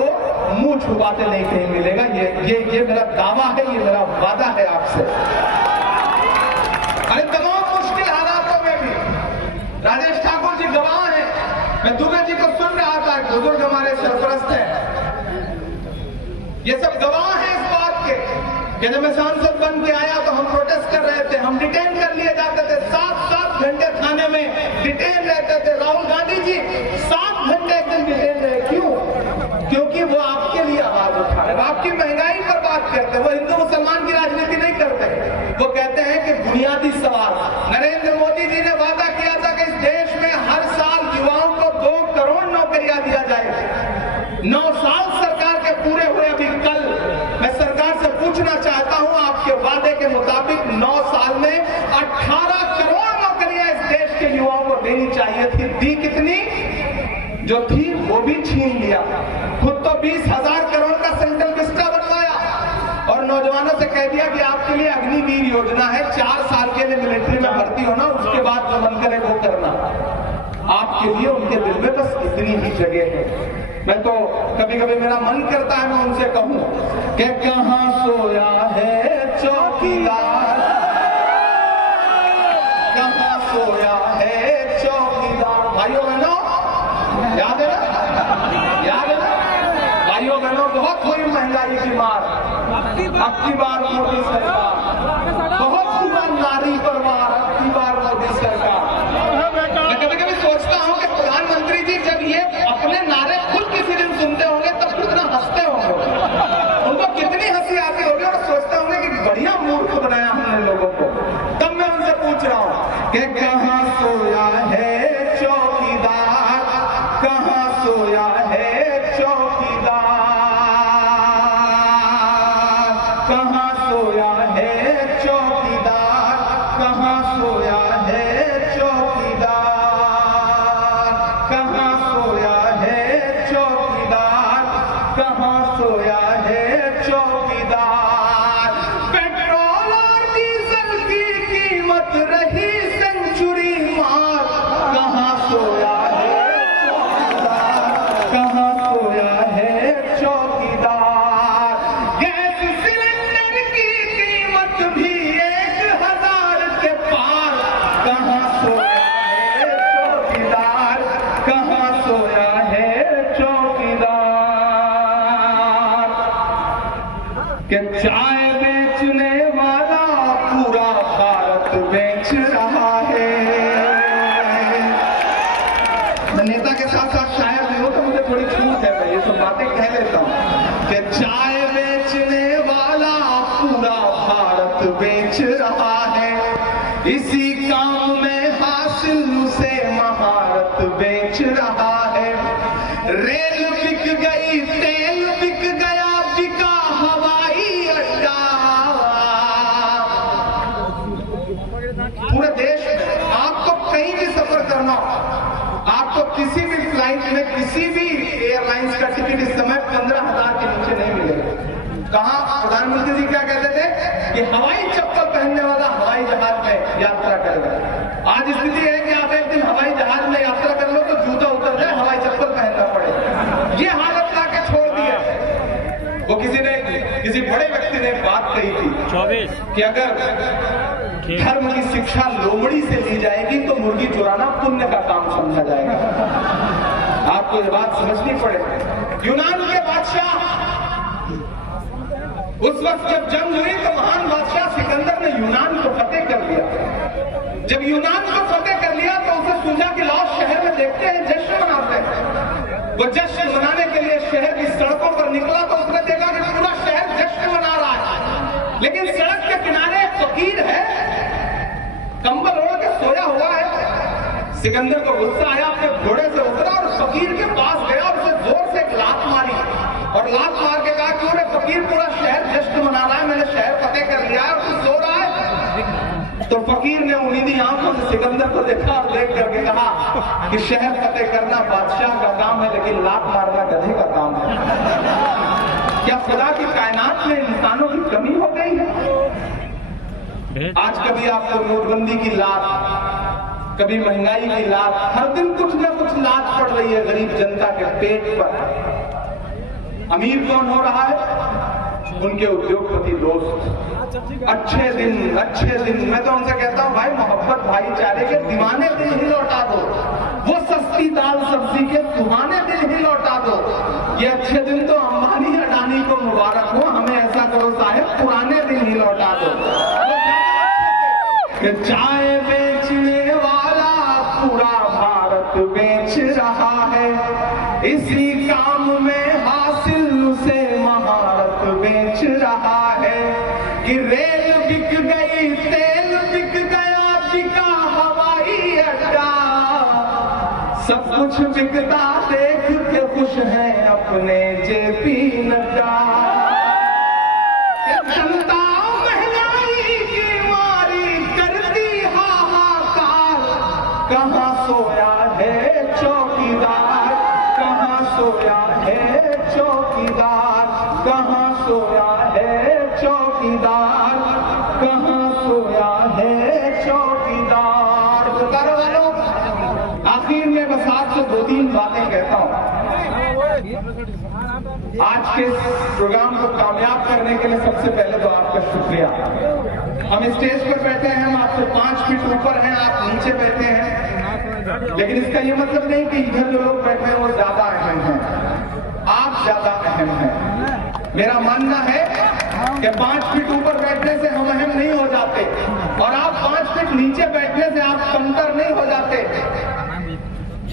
मुंह छुपाते नहीं कहीं मिलेगा। ये मेरा दावा है, ये मेरा वादा है आपसे। अरे तमाम मुश्किल हालातों में भी राजेश ठाकुर जी गवाह हैं। मैं दुबे जी को सुन रहा था, बुजुर्ग हमारे सरपरस्त हैं, ये सब गवाह हैं इस बात के कि जब मैं सांसद बन के आया तो हम प्रोटेस्ट कर रहे थे, हम डिटेन कर लिए जाते थे, 7-7 घंटे थाने में डिटेन रहते थे। राहुल गांधी जी 7 घंटे एक दिन डिटेन रहे, क्यों? क्योंकि वो आपके लिए आवाज उठा रहे, आपकी महंगाई पर बात करते, वो हिंदू मुसलमान की राजनीति नहीं करते। वो कहते हैं कि बुनियादी सवाल, नरेंद्र मोदी जी ने वादा किया था कि इस देश में हर साल युवाओं को 2 करोड़ नौकरियां दिया जाएगी। 9 साल सरकार के पूरे हुए, अभी कल मैं सरकार से पूछना चाहता हूं, आपके वादे के मुताबिक 9 साल में 18 करोड़ नौकरियां इस देश के युवाओं को देनी चाहिए थी, दी कितनी? जो थी वो भी छीन लिया। खुद तो 20,000 करोड़ का सेंट्रल विस्टा बनवाया और नौजवानों से कह दिया कि आपके लिए अग्निवीर योजना है, 4 साल के लिए मिलिट्री में भर्ती होना, उसके बाद जो मन करे वो करना। आपके लिए उनके दिल में बस इतनी ही जगह है। मैं तो कभी कभी मेरा मन करता है मैं उनसे कहूं कि कहां सोया है चौकीदार, कहां सोया है चौकीदार। भाइयों बहनों, याद है ना? याद है ना? भाइयों बहनों, बहुत हुई महंगाई की मार, अब की बार मोदी सरकार, बहुत हुआ नारी पर वार, अब की बार मोदी सरकार। मैं कभी कभी सोचता हूं कि प्रधानमंत्री जी जब ये अपने नारे खुद किसी दिन सुनते होंगे तब कितना हंसते होंगे, उनको कितनी हंसी आती होगी, और सोचते होंगे कि बढ़िया मूर्ख बनाया हमने लोगों को। तब मैं उनसे पूछ रहा हूं कि कहां सोया है चौकीदार, कहां सोया है चौकीदार, कहां सोया है चौकीदार, कहां सोया है चौकीदार, कहां सोया है चौकीदार, कहां सोया है चौकीदार। पेट्रोल और डीजल की कीमत रही सेंचुरी मार, कहां सोया है चौकीदार, कहां सोया है चौकीदार। गैस सिलेंडर की कीमत भी 1,000 के पार, कहां सोया है चौकीदार, कहां सोया है चौकीदार। कि चाय बेचने वाला पूरा भारत बेच रहा है। मैं नेता के साथ साथ शायर भी हूं तो मुझे थोड़ी छूट है, मैं ये सब बातें कह लेता हूं कि चाय बेचने वाला पूरा भारत बेच रहा है, इसी काम में हासिल उसे महारत बेच रहा है। रेल बिक गई, तेल बिक गया, बिका हवाई अड्डा। पूरे देश में आपको कहीं भी सफर करना हो, आपको किसी भी फ्लाइट में किसी भी एयरलाइंस का टिकट इस समय 15,000 के नीचे नहीं मिलेगा। कहा प्रधानमंत्री जी क्या कहते थे कि हवाई चप्पल पहनने वाला हवाई जहाज में यात्रा करेगा। आज स्थिति है कि आप एक दिन हवाई जहाज में यात्रा कर लो तो जूता किसी बड़े व्यक्ति ने एक बात कही थी 24 कि अगर धर्म की शिक्षा लोमड़ी से ली जाएगी तो मुर्गी चुराना पुण्य का काम समझा जाएगा। आपको ये बात समझनी पड़ेगी। यूनान के बादशाह, उस वक्त जब जंग हुई तो महान बादशाह सिकंदर ने यूनान को फतेह कर लिया। जब यूनान को फतेह कर लिया तो उसे सूझा कि लाओ शहर में देखते हैं, जश्न मनाते हैं। वो जश्न मनाने के लिए शहर की सड़कों पर निकला तो उसने देखा कि पूरा शहर जश्न मना रहा है, लेकिन सड़क के किनारे एक फकीर है, कंबल ओढ़ के सोया हुआ है। सिकंदर को गुस्सा आया, अपने घोड़े से उतरा और फकीर के पास गया और उसे जोर से एक लात मारी और लात मार के कहा कि अरे फकीर, पूरा शहर जश्न मना रहा है, मैंने शहर फतेह कर लिया है और तू सो रहा है। तो फकीर ने उम्मीदी आंखों से सिकंदर को देखा और देख करके कहा कि शहर फतेह करना बादशाह का काम है, लेकिन लात मारना गधे का काम है। क्या खुदा की कायनात में इंसानों की कमी हो गई है? आज कभी आपको नोटबंदी की लात, कभी महंगाई की लात, हर दिन कुछ ना कुछ लात पड़ रही है गरीब जनता के पेट पर। अमीर कौन हो रहा है? उनके उद्योगपति दोस्त। अच्छे दिन मैं तो उनसे कहता हूं भाई, मोहब्बत भाईचारे के दीवाने दिन ही लौटा दो, वो सस्ती दाल सब्जी के सुहाने दिन ही लौटा दो। ये अच्छे दिन तो अंबानी अडानी को मुबारक हो, हमें ऐसा करो साहब, पुराने दिन ही लौटा दो। चाय बेचने वाला पूरा भारत बेच रहा है, इसी काम में हासिल उसे महारत बेच रहा है। कि रेल बिक गई, तेल बिक गया, बिका हवाई अड्डा, सब कुछ बिकता देख के खुश है अपने जेपी नड्डा। जनता महंगाई की मारी करती हाहाकार, कहाँ सोया है चौकीदार, कहाँ सोया है चौकीदार, कहाँ सोया है चौकीदार, कहाँ सोया है चौकीदार। पुकारो वालों, आखिर में बस आपसे 2-3 बातें कहता हूं। आज के प्रोग्राम को कामयाब करने के लिए सबसे पहले तो आपका शुक्रिया। हम स्टेज पर बैठे हैं, हम आपसे 5 फीट ऊपर हैं, आप नीचे बैठे हैं, लेकिन इसका ये मतलब नहीं कि इधर जो लोग बैठे हैं वो ज्यादा अहम हैं, आप ज्यादा अहम हैं। मेरा मानना है कि 5 फीट ऊपर बैठने से हम अहम नहीं हो जाते और आप 5 फीट नीचे बैठने से आप कमतर नहीं हो जाते।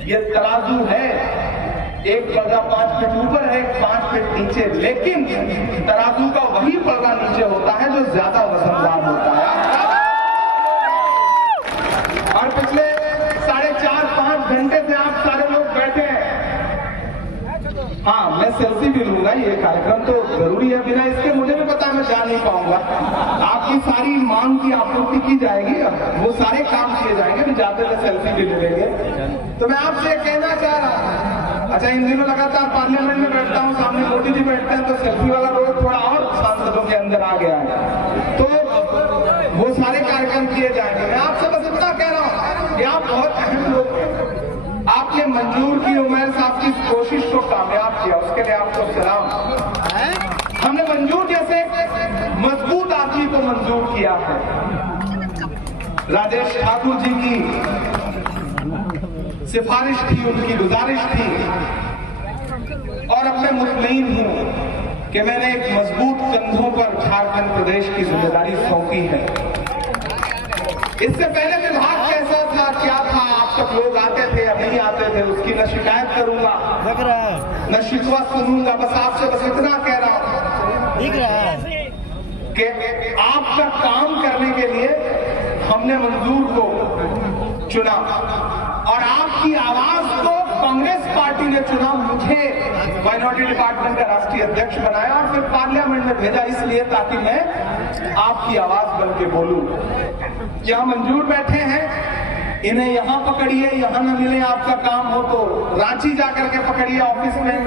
ये तराजू है, एक पलड़ा 5 फीट ऊपर है, 5 फीट नीचे, लेकिन तराजू का वही पलड़ा नीचे होता है जो ज्यादा वजनदार होता है। और पिछले 4.5-5 घंटे से आप सारे लोग बैठे हैं। हाँ, मैं सेल्फी भी लूंगा, ये कार्यक्रम तो जरूरी है, बिना इसके मुझे भी पता है मैं जा नहीं पाऊंगा। आपकी सारी मांग की आपूर्ति की जाएगी, वो सारे काम किए जाएंगे, भी जाते हुए सेल्फी भी ले लेंगे। तो मैं आपसे कहना चाह रहा हूं, अच्छा इन दिनों लगातार पार्लियामेंट में बैठता हूँ, सामने मोदी जी बैठते हैं, तो सेल्फी वाला रोग थोड़ा और सांसदों के अंदर आ गया है, तो वो सारे कार्यक्रम किए जाएंगे। मैं आपसे बस इतना कह रहा हूँ कि आप बहुत अहम लोग हैं। आपने मंजूर की उमर साहब की कोशिश को कामयाब किया, उसके लिए आपको सलाम। हमने मंजूर जैसे मजबूत आदमी को मंजूर किया है। राजेश ठाकुर जी की सिफारिश थी, उनकी गुजारिश थी, और अब मैं मुतमईन हूं कि मैंने एक मजबूत कंधों पर झारखंड प्रदेश की जिम्मेदारी सौंपी है। इससे पहले विभाग कैसा था, क्या था, आप सब लोग आते थे या नहीं आते थे, उसकी न शिकायत करूंगा न शिकवा सुनूंगा। बस आपसे बस इतना कह रहा हूं कि आपका काम करने के लिए हमने मंजूर को चुना और आपकी आवाज को कांग्रेस पार्टी ने चुना, मुझे माइनॉरिटी डिपार्टमेंट का राष्ट्रीय अध्यक्ष बनाया और फिर पार्लियामेंट में भेजा, इसलिए ताकि मैं आपकी आवाज बन के बोलूं। यहाँ मंजूर बैठे हैं, इन्हें यहाँ पकड़िए, यहाँ न मिले आपका काम हो तो रांची जाकर के पकड़िए ऑफिस में,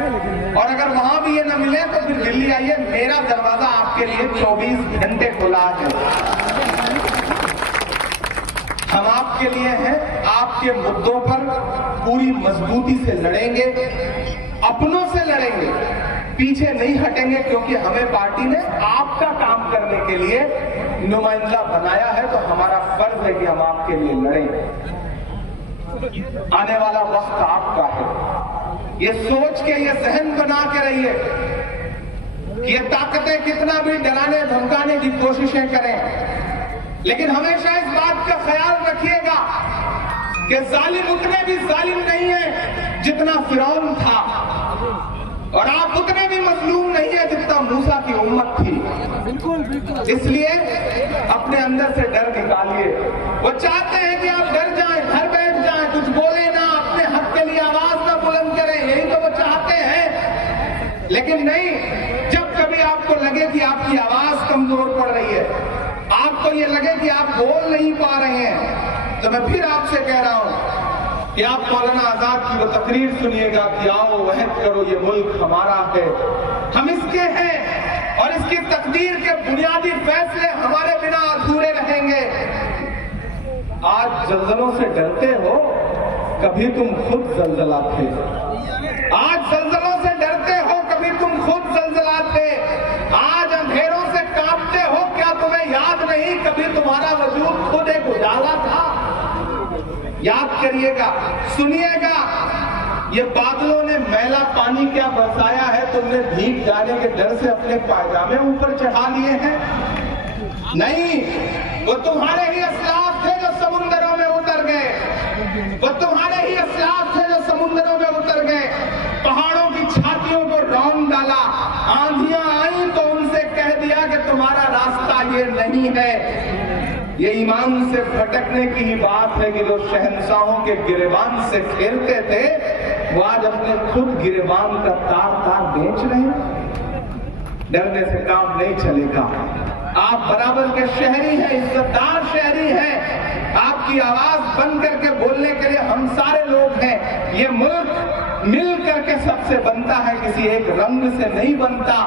और अगर वहां भी ये न मिले तो फिर दिल्ली आइए, मेरा दरवाजा आपके लिए 24 घंटे खुला है। हम आपके लिए हैं, आपके मुद्दों पर पूरी मजबूती से लड़ेंगे, अपनों से लड़ेंगे, पीछे नहीं हटेंगे, क्योंकि हमें पार्टी ने आपका काम करने के लिए नुमाइंदा बनाया है, तो हमारा फर्ज है कि हम आपके लिए लड़ें। आने वाला वक्त आपका है, ये सोच के, ये जहन बना के रहिए कि ये ताकतें कितना भी डराने धमकाने की कोशिशें करें, लेकिन हमेशा इस बात का ख्याल रखिएगा कि जालिम उतने भी जालिम नहीं है जितना फिरौन था, और आप उतने भी मजलूम नहीं है जितना मूसा की उम्मत थी। बिल्कुल। इसलिए अपने अंदर से डर निकालिए। वो चाहते हैं कि आप डर जाएं, घर बैठ जाएं, कुछ बोले ना, अपने हक के लिए आवाज ना बुलंद करें, यही तो वो चाहते हैं। लेकिन नहीं, जब कभी आपको लगे कि आपकी आवाज कमजोर पड़ रही है, आपको ये लगे कि आप बोल नहीं पा रहे हैं, तो मैं फिर आपसे कह रहा हूं कि आप मौलाना आजाद की वो तकरीर सुनिएगा कि आओ वहद करो, ये मुल्क हमारा है, हम इसके हैं, और इसकी तकदीर के बुनियादी फैसले हमारे बिना अधूरे रहेंगे। आज जल्जलों से डरते हो, कभी तुम खुद जल्जला थे। आज जल्जलों से डरते हो, कभी तुम खुद जल्जला थे। आज अंधेरों से कांपते हो, क्या तुम्हें याद नहीं कभी तुम्हारा वजूद खुद एक उजाला था। याद करिएगा, सुनिएगा, ये बादलों ने मैला पानी क्या बरसाया है, तुमने भीग जाने के डर से अपने पायजामे ऊपर चढ़ा लिए हैं? नहीं, वो तुम्हारे ही असलाफ थे जो समुंदरों में उतर गए, वो तुम्हारे ही असलाफ थे जो समुंदरों में उतर गए, पहाड़ों की छातियों को रौंद डाला, आंधियां आई तो उनसे कह दिया कि तुम्हारा रास्ता ये नहीं है। ये ईमान से भटकने की ही बात है कि जो शहंशाहों के गिरेबान से खेलते थे, वो आज अपने खुद गिरेबान का तार तार बेच रहे हैं। डरने से काम नहीं चलेगा। आप बराबर के शहरी हैं, इज्जतदार शहरी हैं, आपकी आवाज बंद करके बोलने के लिए हम सारे लोग हैं। ये मुल्क मिल करके सबसे बनता है, किसी एक रंग से नहीं बनता।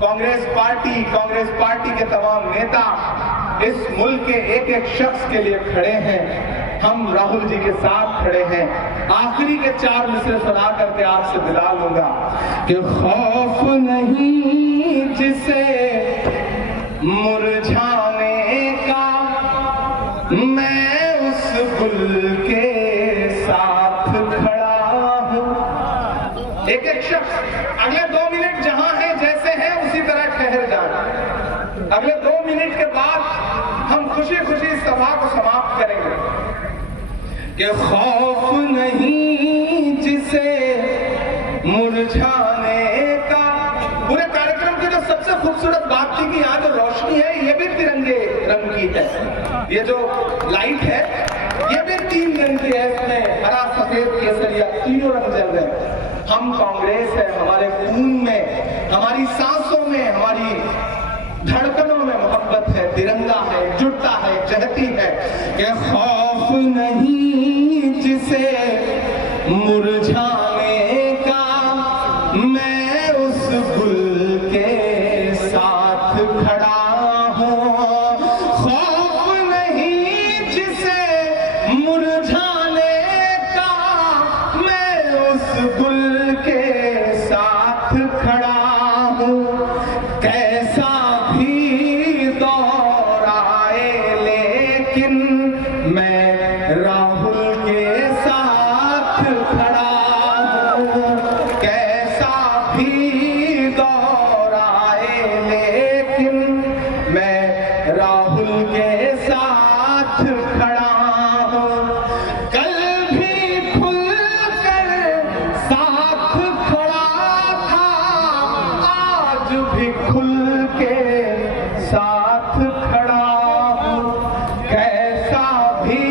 कांग्रेस पार्टी के तमाम नेता इस मुल्क के एक एक शख्स के लिए खड़े हैं। हम राहुल जी के साथ खड़े हैं। आखिरी के 4 मिसरे सुना करके आपसे विदा लूंगा कि खौफ नहीं जिसे मुरझाने का, मैं उस गुल के साथ खड़ा हूं। एक एक शख्स अगले 2 मिनट जहां है, जैसे है, उसी तरह ठहर जाए। अगले 2 मिनट के बाद हम खुशी खुशी सभा को समाप्त करेंगे कि खौफ नहीं जिसे मुरझाने का। पूरे कार्यक्रम की जो सबसे खूबसूरत बात थी कि यहाँ जो रोशनी है, ये भी तिरंगे रंग की है। ये जो लाइट है, ये भी 3 रंग की है, इसमें हरा, सफेद, केसरिया, तीनों रंग जल रहे हैं। हम कांग्रेस है, हमारे खून में, हमारी सांसों में, हमारी धड़कनों में मोहब्बत है, तिरंगा है, जुटता है, जहती है कि खौफ नहीं जिसे मुरझाने का, मैं उस गुल के साथ खड़ा हूं। खौफ नहीं जिसे मुरझाने का, मैं उस गुल के साथ खड़ा हूं। कैसा मैं राहुल के साथ खड़ा हूं। कैसा भी दौर आए, लेकिन मैं राहुल के साथ खड़ा हूं। कल भी खुलकर साथ खड़ा था, आज भी खुल के साथ खड़ा हूं। कैसा भी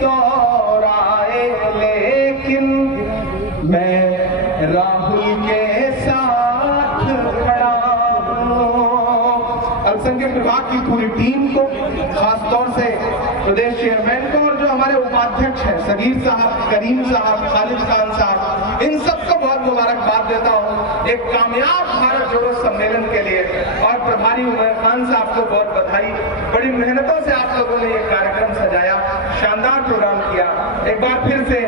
दौर आए, लेकिन मैं राहुल के साथ खड़ा हूं। अल्पसंख्यक विभाग की पूरी टीम को, खासतौर से प्रदेश चेयरमैन को, और जो हमारे उपाध्यक्ष हैं सगीर साहब, करीम साहब, खालिद खान साहब, इन सबको बहुत मुबारकबाद देता हूं एक कामयाब भारत जोड़ो सम्मेलन के लिए। और प्रभारी उमर खान साहब को बहुत बधाई। बड़ी मेहनतों से आप लोगों ने ये कार्यक्रम सजाया, शानदार प्रोग्राम किया। एक बार फिर से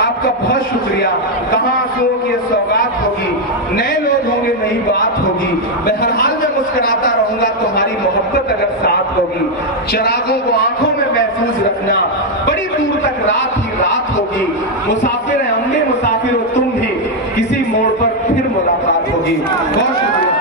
आपका बहुत शुक्रिया। कहां आंसुओं की सौगात होगी, नए लोग नई बात होगी। मैं हर हाल में मुस्कुराता रहूंगा तुम्हारी मोहब्बत अगर साथ होगी। चिरागों को आंखों में महफूज रखना, बड़ी दूर तक रात ही रात होगी। मुसाफिर है हम भी, मुसाफिर हो तुम भी, किसी मोड़ पर फिर मुलाकात होगी। बहुत शुक्रिया।